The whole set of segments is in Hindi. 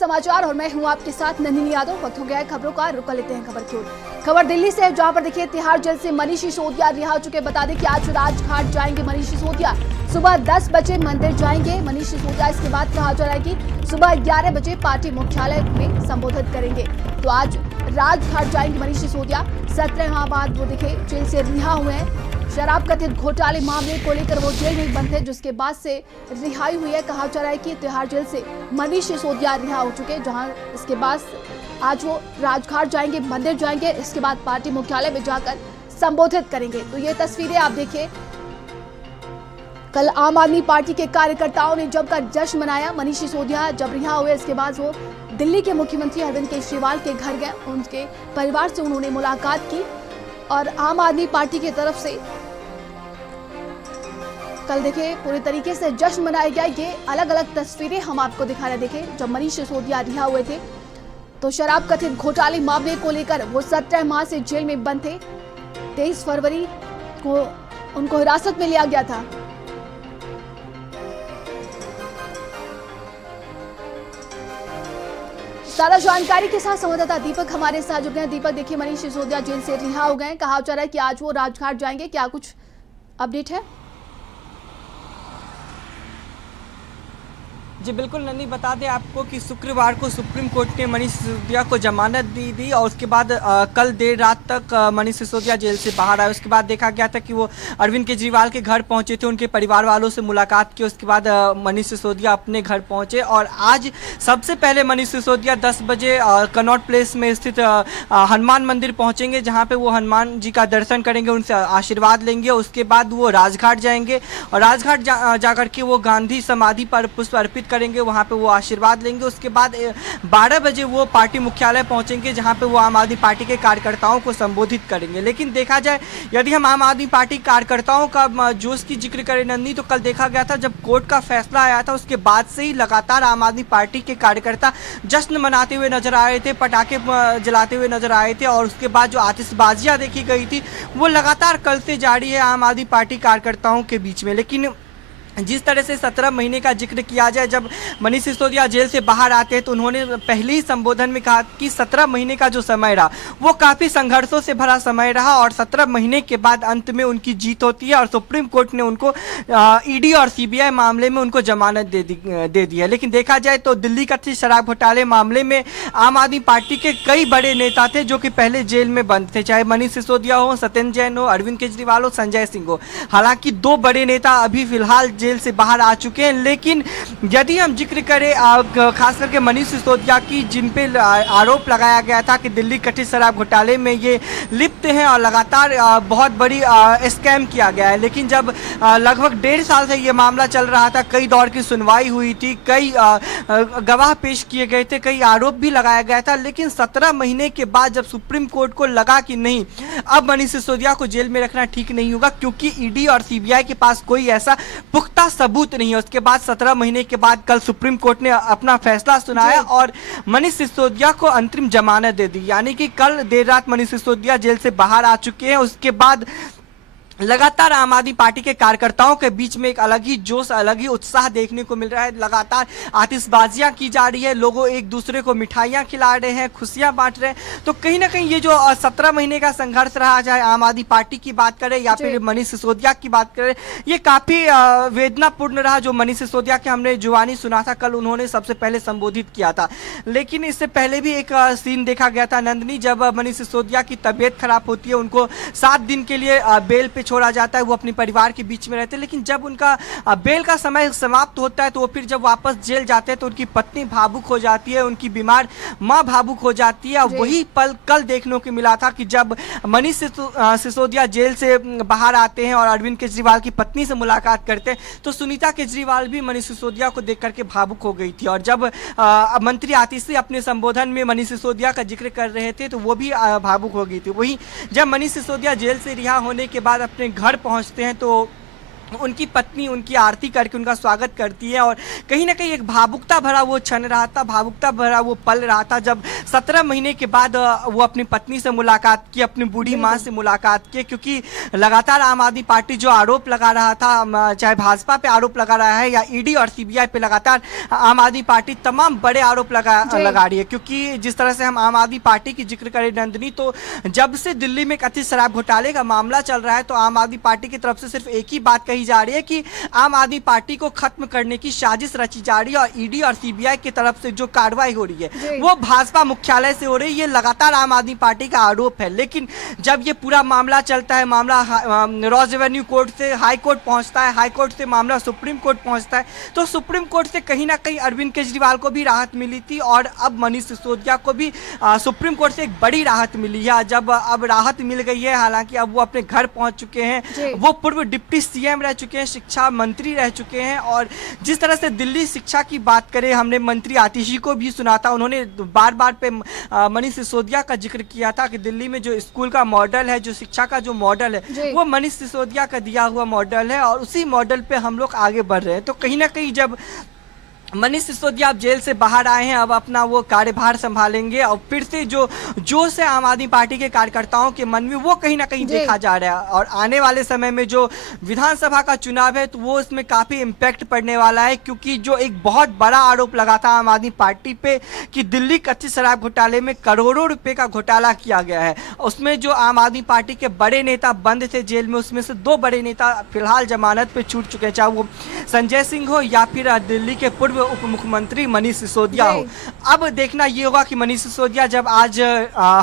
समाचार और मैं हूं आपके साथ नंदिनी यादव। वक्त हो गया है खबरों का, रुक लेते हैं खबर की ओर। खबर दिल्ली से है, जहां पर देखिए तिहाड़ जेल से मनीष सिसोदिया रिहा हो चुके। बता दें कि आज राजघाट जाएंगे मनीष सिसोदिया। सुबह 10 बजे मंदिर जाएंगे मनीष सिसोदिया। इसके बाद कहा जा रहा है कि सुबह 11 बजे पार्टी मुख्यालय में संबोधित करेंगे। तो आज राजघाट जाएंगे मनीष सिसोदिया। 17 माह बाद वो देखे जेल से रिहा हुए हैं। शराब कथित घोटाले मामले को लेकर वो जेल में बंद थे, जिसके बाद से रिहाई हुई है। कहा जा रहा है कि तिहाड़ जेल से मनीष सिसोदिया रिहा हो चुके, जहां इसके बाद आज वो राजघाट जाएंगे, मंदिर जाएंगे। इसके बाद पार्टी मुख्यालय में जाकर संबोधित करेंगे। तो ये तस्वीरें आप देखिए, कल आम आदमी पार्टी के कार्यकर्ताओं ने जमकर जश्न मनाया। मनीष सिसोदिया जब रिहा हुए, इसके बाद वो दिल्ली के मुख्यमंत्री अरविंद केजरीवाल के घर गए। उनके परिवार से उन्होंने मुलाकात की और आम आदमी पार्टी की तरफ से कल देखिए पूरी तरीके से जश्न मनाया गया। ये अलग अलग तस्वीरें हम आपको दिखा रहे। देखें, जब मनीष सिसोदिया रिहा हुए थे तो शराब कथित घोटाले मामले को लेकर वो 17 माह से जेल में बंद थे। 23 फरवरी को उनको हिरासत में लिया गया था। ज्यादा जानकारी के साथ संवाददाता दीपक हमारे साथ जुड़ गए। दीपक, देखिए मनीष सिसोदिया जेल से रिहा हो गए। कहा जा रहा है कि आज वो राजघाट जाएंगे, क्या कुछ अपडेट है? जी बिल्कुल नंदी, बता दें आपको कि शुक्रवार को सुप्रीम कोर्ट ने मनीष सिसोदिया को जमानत दी और उसके बाद कल देर रात तक मनीष सिसोदिया जेल से बाहर आए। उसके बाद देखा गया था कि वो अरविंद केजरीवाल के घर पहुंचे थे, उनके परिवार वालों से मुलाकात की। उसके बाद मनीष सिसोदिया अपने घर पहुंचे और आज सबसे पहले मनीष सिसोदिया 10 बजे कनॉट प्लेस में स्थित हनुमान मंदिर पहुँचेंगे, जहाँ पर वो हनुमान जी का दर्शन करेंगे, उनसे आशीर्वाद लेंगे। उसके बाद वो राजघाट जाएंगे और राजघाट जाकर के वो गांधी समाधि पर पुष्प अर्पित करेंगे, वहां पे वो आशीर्वाद लेंगे। उसके बाद 12 बजे वो पार्टी मुख्यालय पहुंचेंगे, जहां पे वो आम आदमी पार्टी के कार्यकर्ताओं को संबोधित करेंगे। लेकिन देखा जाए, यदि हम आम आदमी पार्टी कार्यकर्ताओं का जोश की जिक्र करें नंदी, तो कल देखा गया था जब कोर्ट का फैसला आया था, उसके बाद से ही लगातार आम आदमी पार्टी के कार्यकर्ता जश्न मनाते हुए नजर आ रहे थे, पटाखे जलाते हुए नजर आए थे। और उसके बाद जो आतिशबाजियां देखी गई थी वो लगातार कल से जारी है आम आदमी पार्टी कार्यकर्ताओं के बीच में। लेकिन जिस तरह से 17 महीने का जिक्र किया जाए, जब मनीष सिसोदिया जेल से बाहर आते हैं तो उन्होंने पहले ही संबोधन में कहा कि 17 महीने का जो समय रहा वो काफ़ी संघर्षों से भरा समय रहा और 17 महीने के बाद अंत में उनकी जीत होती है और सुप्रीम कोर्ट ने उनको ईडी और सीबीआई मामले में उनको जमानत दे दी है। लेकिन देखा जाए तो दिल्ली कथित शराब घोटाले मामले में आम आदमी पार्टी के कई बड़े नेता थे जो कि पहले जेल में बंद थे, चाहे मनीष सिसोदिया हो, सत्येंद्र जैन हो, अरविंद केजरीवाल हो, संजय सिंह हो। हालांकि 2 बड़े नेता अभी फिलहाल जेल से बाहर आ चुके हैं। लेकिन यदि हम जिक्र करें खास करके मनीष सिसोदिया की, जिन पे आरोप लगाया गया था कि दिल्ली कथित शराब घोटाले में ये लिप्त हैं और लगातार बहुत बड़ी स्कैम किया गया है। लेकिन जब लगभग 1.5 साल से ये मामला चल रहा था, कई दौर की सुनवाई हुई थी, कई गवाह पेश किए गए थे, कई आरोप भी लगाया गया था। लेकिन 17 महीने के बाद जब सुप्रीम कोर्ट को लगा कि नहीं, अब मनीष सिसोदिया को जेल में रखना ठीक नहीं होगा, क्योंकि ईडी और सीबीआई के पास कोई ऐसा पुख्ता सबूत नहीं है। उसके बाद 17 महीने के बाद कल सुप्रीम कोर्ट ने अपना फैसला सुनाया और मनीष सिसोदिया को अंतरिम जमानत दे दी। यानी कि कल देर रात मनीष सिसोदिया जेल से बाहर आ चुके हैं। उसके बाद लगातार आम आदमी पार्टी के कार्यकर्ताओं के बीच में एक अलग ही जोश, अलग ही उत्साह देखने को मिल रहा है। लगातार आतिशबाजियां की जा रही है, लोगों एक दूसरे को मिठाइयां खिला रहे हैं, खुशियां बांट रहे हैं। तो कहीं ना कहीं ये जो 17 महीने का संघर्ष रहा, चाहे आम आदमी पार्टी की बात करें या फिर मनीष सिसोदिया की बात करें, ये काफी वेदनापूर्ण रहा। जो मनीष सिसोदिया के हमने जुबानी सुना था, कल उन्होंने सबसे पहले संबोधित किया था। लेकिन इससे पहले भी एक सीन देखा गया था नंदिनी, जब मनीष सिसोदिया की तबीयत खराब होती है, उनको 7 दिन के लिए बेल पे छोड़ा जाता है, वो अपने परिवार के बीच में रहते हैं। लेकिन जब उनका बेल का समय समाप्त होता है तो वो फिर जब वापस जेल जाते हैं तो उनकी पत्नी भावुक हो जाती है, उनकी बीमार मां भावुक हो जाती है। वही पल कल देखने को मिला था कि जब मनीष सिसोदिया जेल से बाहर आते हैं और अरविंद केजरीवाल की पत्नी से मुलाकात करते हैं, तो सुनीता केजरीवाल भी मनीष सिसोदिया को देख करके भावुक हो गई थी। और जब मंत्री आतिशी अपने संबोधन में मनीष सिसोदिया का जिक्र कर रहे थे तो वो भी भावुक हो गई थी। वही जब मनीष सिसोदिया जेल से रिहा होने के बाद अपने घर पहुंचते हैं तो उनकी पत्नी उनकी आरती करके उनका स्वागत करती है। और कहीं ना कहीं एक भावुकता भरा वो क्षण रहा था, भावुकता भरा वो पल रहा था जब 17 महीने के बाद वो अपनी पत्नी से मुलाकात की, अपनी बूढ़ी माँ से मुलाकात की। क्योंकि लगातार आम आदमी पार्टी जो आरोप लगा रहा था, चाहे भाजपा पे आरोप लगा रहा है या ईडी और सीबीआई पे, लगातार आम आदमी पार्टी तमाम बड़े आरोप लगा रही है। क्योंकि जिस तरह से हम आम आदमी पार्टी की जिक्र करें नंदिनी, तो जब से दिल्ली में कथित शराब घोटाले का मामला चल रहा है तो आम आदमी पार्टी की तरफ से सिर्फ एक ही बात कही जा रही है कि आम आदमी पार्टी को खत्म करने की साजिश रची जा रही है। और ईडी और सीबीआई की तरफ से जो कार्रवाई हो रही है वो भाजपा मुख्यालय से हो रही है। ये लगातार आम आदमी पार्टी का आरोप है। लेकिन जब ये पूरा मामला चलता है, मामला रॉज एवेन्यू कोर्ट से हाई कोर्ट पहुंचता है, हाई कोर्ट से मामला सुप्रीम कोर्ट पहुंचता है, तो सुप्रीम कोर्ट से कहीं ना कहीं अरविंद केजरीवाल को भी राहत मिली थी और अब मनीष सिसोदिया को भी सुप्रीम कोर्ट से एक बड़ी राहत मिली है। जब अब राहत मिल गई है, हालांकि अब वो अपने घर पहुंच चुके हैं, वो पूर्व डिप्टी सीएम रह चुके हैं, शिक्षा मंत्री रह चुके हैं। और जिस तरह से दिल्ली शिक्षा की बात करें, हमने मंत्री आतिशी को भी सुना था, उन्होंने बार बार पे मनीष सिसोदिया का जिक्र किया था कि दिल्ली में जो स्कूल का मॉडल है, जो शिक्षा का जो मॉडल है, वो मनीष सिसोदिया का दिया हुआ मॉडल है और उसी मॉडल पे हम लोग आगे बढ़ रहे हैं। तो कहीं ना कहीं जब मनीष सिसोदिया अब जेल से बाहर आए हैं, अब अपना वो कार्यभार संभालेंगे और फिर से जो जोश है आम आदमी पार्टी के कार्यकर्ताओं के मन में, वो कहीं ना कहीं देखा जा रहा है। और आने वाले समय में जो विधानसभा का चुनाव है तो वो इसमें काफ़ी इम्पैक्ट पड़ने वाला है। क्योंकि जो एक बहुत बड़ा आरोप लगा था आम आदमी पार्टी पे कि दिल्ली कथित शराब घोटाले में करोड़ों रुपये का घोटाला किया गया है, उसमें जो आम आदमी पार्टी के बड़े नेता बंद थे जेल में, उसमें से 2 बड़े नेता फिलहाल जमानत पे छूट चुके हैं, चाहे वो संजय सिंह हो या फिर दिल्ली के पूर्व उप मुख्यमंत्री मनीष सिसोदिया हो। अब देखना ये होगा कि मनीष सिसोदिया जब आज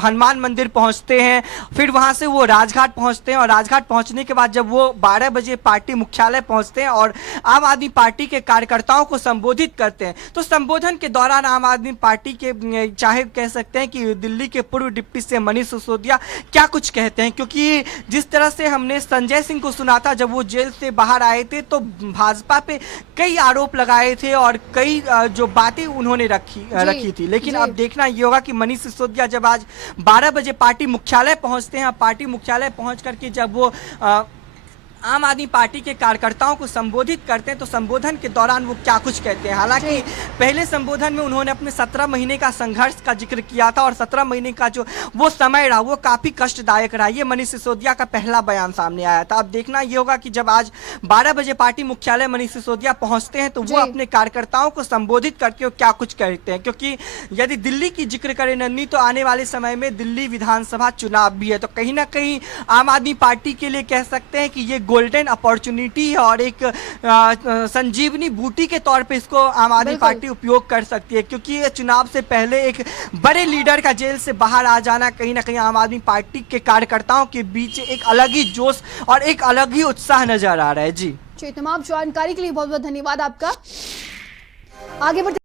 हनुमान मंदिर पहुंचते हैं, फिर वहां से वो राजघाट पहुंचते हैं और राजघाट पहुंचने के बाद जब वो 12 बजे पार्टी मुख्यालय पहुंचते हैं और आम आदमी पार्टी के कार्यकर्ताओं को संबोधित करते हैं, तो संबोधन के दौरान आम आदमी पार्टी के, चाहे कह सकते हैं कि दिल्ली के पूर्व डिप्टी सीएम मनीष सिसोदिया क्या कुछ कहते हैं। क्योंकि जिस तरह से हमने संजय सिंह को सुना था जब वो जेल से बाहर आए थे, तो भाजपा पे कई आरोप लगाए थे और कई जो बातें उन्होंने रखी थी। लेकिन अब देखना ये होगा कि मनीष सिसोदिया जब आज 12 बजे पार्टी मुख्यालय पहुंचते हैं, पार्टी मुख्यालय पहुंच करके जब वो आम आदमी पार्टी के कार्यकर्ताओं को संबोधित करते हैं, तो संबोधन के दौरान वो क्या कुछ कहते हैं। हालांकि पहले संबोधन में उन्होंने अपने 17 महीने का संघर्ष का जिक्र किया था और 17 महीने का जो वो समय रहा वो काफ़ी कष्टदायक रहा। ये मनीष सिसोदिया का पहला बयान सामने आया था। अब देखना ये होगा कि जब आज 12 बजे पार्टी मुख्यालय मनीष सिसोदिया पहुंचते हैं तो वो अपने कार्यकर्ताओं को संबोधित करके वो क्या कुछ कहते हैं। क्योंकि यदि दिल्ली की जिक्र करें नन्नी, तो आने वाले समय में दिल्ली विधानसभा चुनाव भी है, तो कहीं ना कहीं आम आदमी पार्टी के लिए कह सकते हैं कि ये गोल्डन अपॉर्चुनिटी है और एक संजीवनी बूटी के तौर पे इसको आम आदमी पार्टी उपयोग कर सकती है। क्योंकि ये चुनाव से पहले एक बड़े लीडर का जेल से बाहर आ जाना कहीं ना कहीं आम आदमी पार्टी के कार्यकर्ताओं के बीच एक अलग ही जोश और एक अलग ही उत्साह नजर आ रहा है। जी तमाम जानकारी के लिए बहुत बहुत धन्यवाद आपका। आगे बढ़ते